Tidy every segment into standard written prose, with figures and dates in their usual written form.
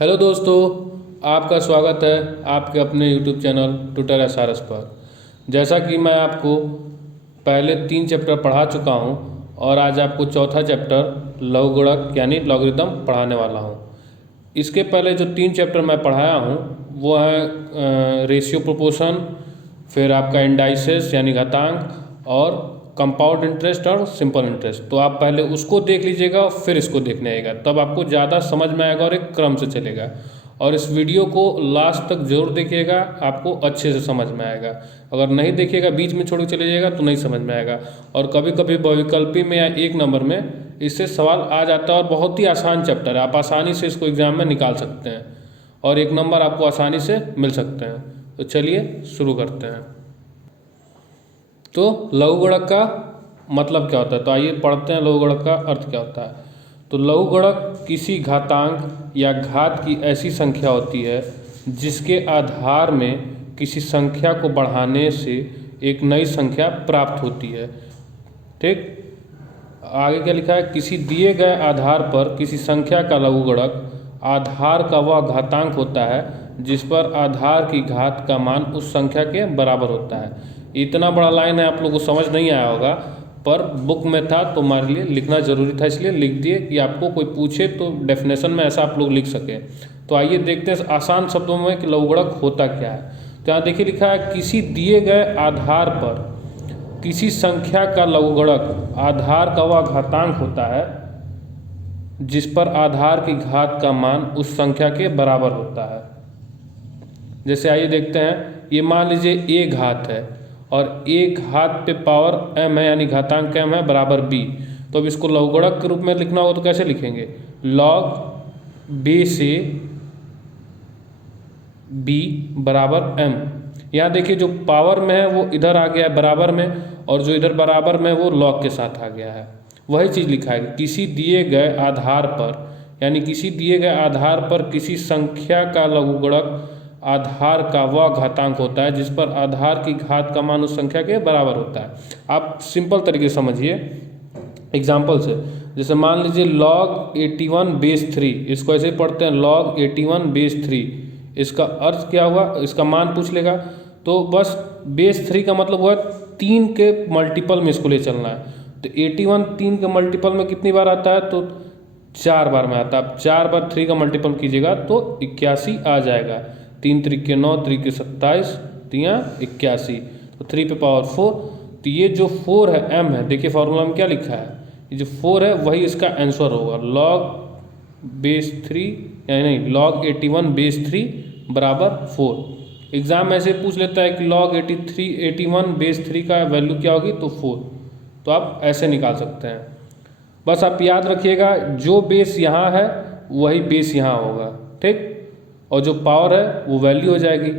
Hello दोस्तों, आपका स्वागत है आपके अपने यूट्यूब चैनल ट्यूटर एसआरएस पर। जैसा कि मैं आपको पहले 3 चैप्टर पढ़ा चुका हूं और आज आपको चौथा चैप्टर लघुगणक यानी लॉगरिदम पढ़ाने वाला हूं। इसके पहले जो 3 चैप्टर मैं पढ़ाया हूं वो है रेशियो प्रोपोर्शन, फिर आपका इंडाइसेस यानी घातांक और कंपाउंड इंटरेस्ट और सिंपल इंटरेस्ट। तो आप पहले उसको देख लीजिएगा और फिर इसको देखने आएगा, तब आपको ज़्यादा समझ में आएगा और एक क्रम से चलेगा। और इस वीडियो को लास्ट तक जरूर देखिएगा, आपको अच्छे से समझ में आएगा। अगर नहीं देखिएगा, बीच में छोड़ के चले जाएगा तो नहीं समझ में आएगा। और कभी कभी बहुविकल्पी में या 1 नंबर में इससे सवाल आ जाता है और बहुत ही आसान चैप्टर है, आप आसानी से इसको एग्जाम में निकाल सकते हैं और 1 नंबर आपको आसानी से मिल सकते हैं। तो चलिए शुरू करते हैं। तो लघुगणक का मतलब क्या होता है, तो आइए पढ़ते हैं लघुगणक का अर्थ क्या होता है। तो लघुगणक किसी घातांक या घात की ऐसी संख्या होती है जिसके आधार में किसी संख्या को बढ़ाने से एक नई संख्या प्राप्त होती है। ठीक, आगे क्या लिखा है, किसी दिए गए आधार पर किसी संख्या का लघुगणक आधार का वह घातांक होता है जिस पर आधार की घात का मान उस संख्या के बराबर होता है। इतना बड़ा लाइन है, आप लोगों को समझ नहीं आया होगा, पर बुक में था तो हमारे लिए लिखना जरूरी था, इसलिए लिख दिए कि आपको कोई पूछे तो डेफिनेशन में ऐसा आप लोग लिख सकें। तो आइए देखते हैं आसान शब्दों में कि लघुगणक होता क्या है। तो यहाँ देखिए लिखा है, किसी दिए गए आधार पर किसी संख्या का लघुगणक आधार का वह घातांक होता है जिस पर आधार की घात का मान उस संख्या के बराबर होता है। जैसे आइए देखते हैं, ये मान लीजिए a घात है और a घात पे पावर m है यानी घातांक m है बराबर b। तो अब इसको लघुगणक के रूप में लिखना हो तो कैसे लिखेंगे, log b से b बराबर m। यहाँ देखिए जो पावर में है वो इधर आ गया है बराबर में, और जो इधर बराबर में वो log के साथ आ गया है। वही चीज़ लिखा है, किसी दिए गए आधार पर यानी किसी दिए गए आधार पर किसी संख्या का लघुगणक आधार का वह घातांक होता है जिस पर आधार की घात का मान उस संख्या के बराबर होता है। आप सिंपल तरीके से समझिए एग्जाम्पल से। जैसे मान लीजिए log 81 बेस 3, इसको ऐसे ही पढ़ते हैं log 81 बेस 3। इसका अर्थ क्या हुआ, इसका मान पूछ लेगा तो बस बेस 3 का मतलब हुआ 3 के मल्टीपल में इसको ले चलना है। तो 81 3 के मल्टीपल में कितनी बार आता है, तो 4 बार में आता है। आप 4 बार 3 का मल्टीपल कीजिएगा तो 81 आ जाएगा। 3 त्रिके 9, त्रिके 27, 3 81, तो 3 पे पावर 4। तो ये जो 4 है m है, देखिए फॉर्मूला में क्या लिखा है, ये जो 4 है वही इसका आंसर होगा। log बेस 3 यानी नहीं log 81 बेस 3 बराबर 4। एग्जाम ऐसे पूछ लेता है कि log 81 बेस 3 का वैल्यू क्या होगी, तो 4। तो आप ऐसे निकाल सकते हैं। बस आप याद रखिएगा जो बेस यहाँ है वही बेस यहाँ होगा, ठीक, और जो पावर है वो वैल्यू हो जाएगी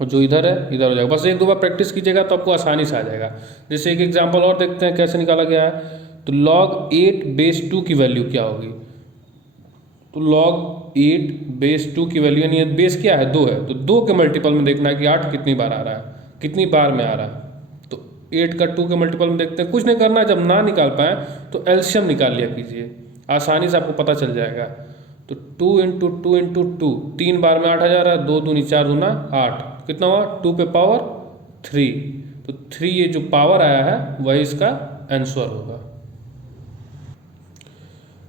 और जो इधर है इधर हो जाएगा। बस 1-2 बार प्रैक्टिस कीजिएगा तो आपको आसानी से आ जाएगा। जैसे एक एग्जांपल और देखते हैं कैसे निकाला गया है। तो log 8 बेस 2 की वैल्यू क्या होगी, तो log 8 बेस 2 की वैल्यू यानी बेस क्या है 2 है, तो 2 के मल्टीपल में देखना है कि 8 कितनी बार आ रहा है, कितनी बार में आ रहा है। तो 8 का 2 के मल्टीपल में देखते हैं, कुछ नहीं करना है, जब ना निकाल पाए तो एलसीएम निकाल लिया कीजिए, आसानी से आपको पता चल जाएगा। तो 2 इंटू 2 इंटू 2, 3 बार में 8000 है, 2 दूनी 4 दूना 8, कितना हुआ 2 पे पावर 3। तो 3 ये जो पावर आया है वही इसका आंसर होगा।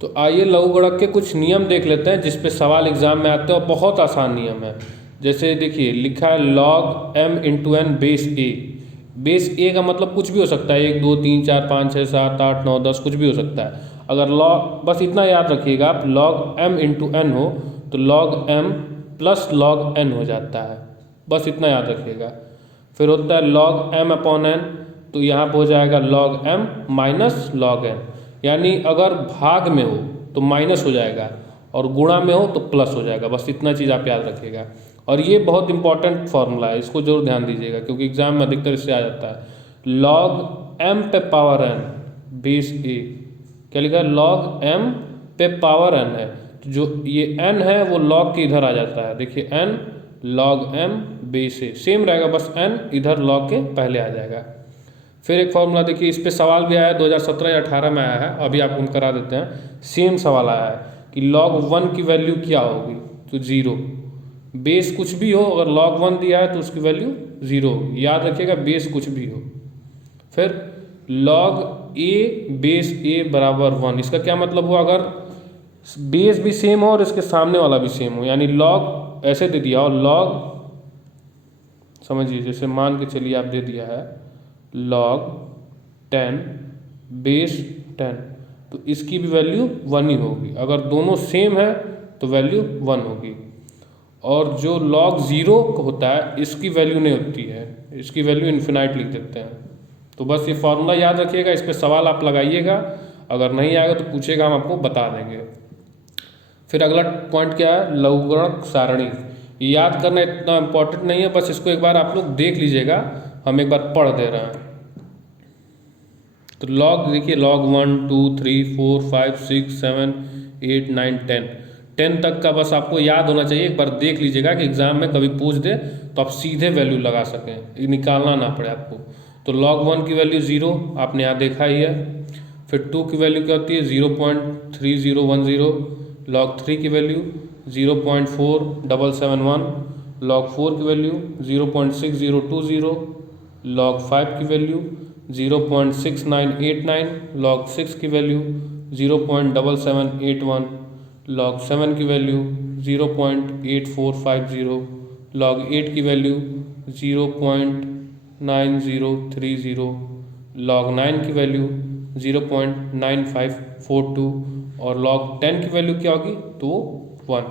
तो आइए लघुगणक के कुछ नियम देख लेते हैं जिस पे सवाल एग्जाम में आते हैं और बहुत आसान नियम है। जैसे देखिए लिखा है log m into n base a। Base a का मतलब कुछ भी हो सकता है, 1 2 3 4 5 6 7 8 9 10 कुछ भी हो सकता है। अगर log, बस इतना याद रखिएगा आप, log m इंटू n हो तो log m plus log n हो जाता है, बस इतना याद रखिएगा। फिर होता है log m अपॉन n, तो यहाँ पर हो जाएगा log m minus log n, यानी अगर भाग में हो तो माइनस हो जाएगा और गुणा में हो तो प्लस हो जाएगा। बस इतना चीज़ आप याद रखिएगा। और ये बहुत इंपॉर्टेंट फॉर्मूला है, इसको जरूर ध्यान दीजिएगा क्योंकि एग्जाम में अधिकतर इससे आ जाता है। log m पे पावर n बेस a, क्या लिखा है, log m पे पावर n है, तो जो ये n है वो log के इधर आ जाता है। देखिए n log m base a same रहेगा, बस n इधर log के पहले आ जाएगा। फिर एक फॉर्मूला देखिए, इस पे सवाल भी आया है 2017 या 18 में आया है, अभी आपको हम करा देते हैं। सेम सवाल आया है, कि log 1 की वैल्यू क्या होगी, तो 0। बेस कुछ भी हो, अगर log 1 दिया है तो उसकी वैल्यू 0 होगी, याद रखिएगा, बेस कुछ भी हो। फिर log a बेस a बराबर 1, इसका क्या मतलब हुआ, अगर बेस भी सेम हो और इसके सामने वाला भी सेम हो, यानी log ऐसे दे दिया और log, समझिए जैसे मान के चलिए आप दे दिया है log 10 बेस 10, तो इसकी भी वैल्यू 1 ही होगी। अगर दोनों सेम है तो वैल्यू 1 होगी। और जो log 0 होता है इसकी वैल्यू नहीं होती है, इसकी वैल्यू इन्फिनाइट लिख देते हैं। तो बस ये फॉर्मूला याद रखिएगा, इस पर सवाल आप लगाइएगा, अगर नहीं आएगा तो पूछेगा, हम आपको बता देंगे। फिर अगला पॉइंट क्या है, लघुगणक सारणी। ये याद करना इतना इम्पोर्टेंट नहीं है, बस इसको एक बार आप लोग देख लीजिएगा, हम एक बार पढ़ दे रहे हैं। तो लॉग देखिए, log 1 2 3 4 5 6 7 8 9 10 तक का बस आपको याद होना चाहिए। एक बार देख लीजिएगा कि एग्जाम में कभी पूछ दे तो आप सीधे वैल्यू लगा सकें, निकालना ना पड़े आपको। तो log 1 की वैल्यू 0 आपने यहाँ देखा ही है। फिर 2 की वैल्यू क्या होती है, 0.3010। log 3 की वैल्यू 0.4771। log 4 की वैल्यू 0.6020। log 5 की वैल्यू 0.6989। log 6 की वैल्यू 0.7781। log 7 की वैल्यू 0.8450। log 8 की वैल्यू 0.9030। log 9 की वैल्यू 0.9542 और log 10 की वैल्यू क्या होगी, तो 1।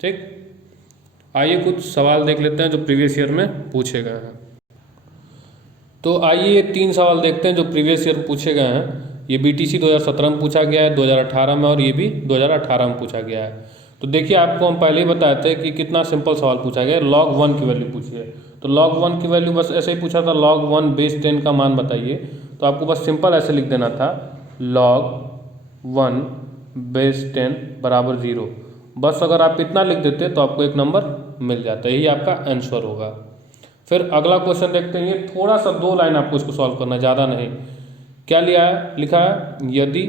ठीक, आइए कुछ सवाल देख लेते हैं जो प्रीवियस ईयर में पूछे गए हैं। तो आइए 3 सवाल देखते हैं जो प्रीवियस ईयर पूछे गए हैं। ये BTC 2017 में पूछा गया है, 2018 में, और ये भी 2018 में पूछा गया है। तो देखिए, आपको हम पहले ही बताए थे कि कितना सिंपल सवाल पूछा गया है। log 1 की वैल्यू पूछी है, तो log 1 की वैल्यू बस ऐसे ही पूछा था, log 1 बेस 10 का मान बताइए। तो आपको बस सिंपल ऐसे लिख देना था, log 1 बेस 10 बराबर 0। बस अगर आप इतना लिख देते तो आपको एक नंबर मिल जाता, यही आपका आंसर होगा। फिर अगला क्वेश्चन देखते हैं, ये थोड़ा सा 2 लाइन आपको इसको सॉल्व करना, ज़्यादा नहीं। क्या लिखा है, यदि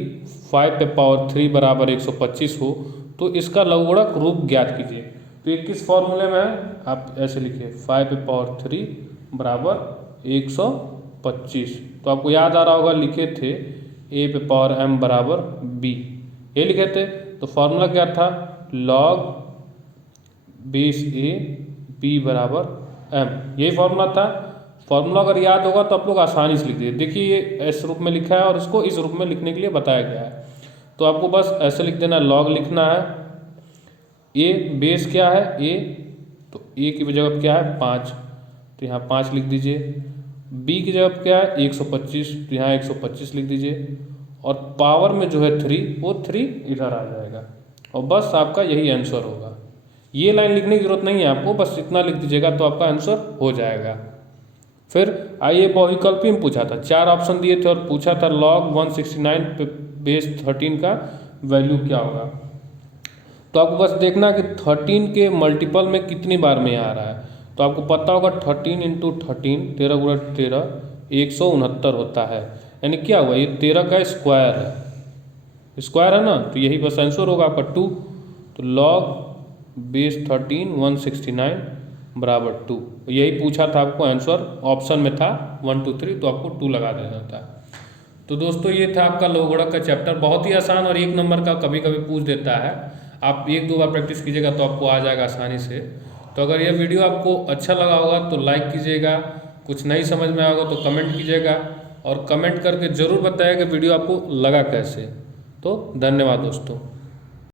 5 पे पावर 3 बराबर 125 हो तो इसका लघुगणक रूप ज्ञात कीजिए। तो ये किस फॉर्मूले में है, आप ऐसे लिखिए, 5 पे पावर 3 बराबर 125। तो आपको याद आ रहा होगा, लिखे थे a पे पावर m बराबर b, ये लिखे थे। तो फॉर्मूला क्या था, log बेस a b बराबर m, यही फॉर्मूला था। फॉर्मूला अगर याद होगा तो आप लोग आसानी से लिख दीजिए। देखिए, ये इस रूप में लिखा है और इसको इस रूप में लिखने के लिए बताया गया है। तो आपको बस ऐसे लिख देना, log लिखना है, a बेस क्या है a, तो a की जगह क्या है 5, तो यहाँ 5 लिख दीजिए। b की जगह क्या है 125, तो यहाँ 125 लिख दीजिए। और पावर में जो है 3, वो 3 इधर आ जाएगा, और बस आपका यही आंसर होगा। ये लाइन लिखने की जरूरत नहीं है आपको, बस इतना लिख दीजिएगा तो आपका आंसर हो जाएगा। फिर आइए, बहुविकल्पी में पूछा था, 4 ऑप्शन दिए थे और पूछा था log 169 पे बेस 13 का वैल्यू क्या होगा। तो आपको बस देखना कि 13 के मल्टीपल में कितनी बार में आ रहा है। तो आपको पता होगा 13 इंटू 13, 13 गुणा 13, 169 होता है। यानी क्या हुआ, ये 13 का स्क्वायर है, स्क्वायर है ना, तो यही बस आंसर होगा आपका 2। तो log बेस 13 169 बराबर 2, यही पूछा था आपको, आंसर ऑप्शन में था 1 2 3, तो आपको 2 लगा देना था। तो दोस्तों, ये था आपका लघुगणक का चैप्टर, बहुत ही आसान और 1 नंबर का कभी कभी पूछ देता है। आप 1-2 बार प्रैक्टिस कीजिएगा तो आपको आ जाएगा आसानी से। तो अगर यह वीडियो आपको अच्छा लगा होगा तो लाइक कीजिएगा, कुछ नहीं समझ में आएगा तो कमेंट कीजिएगा, और कमेंट करके ज़रूर बताइएगा वीडियो आपको लगा कैसे। तो धन्यवाद दोस्तों।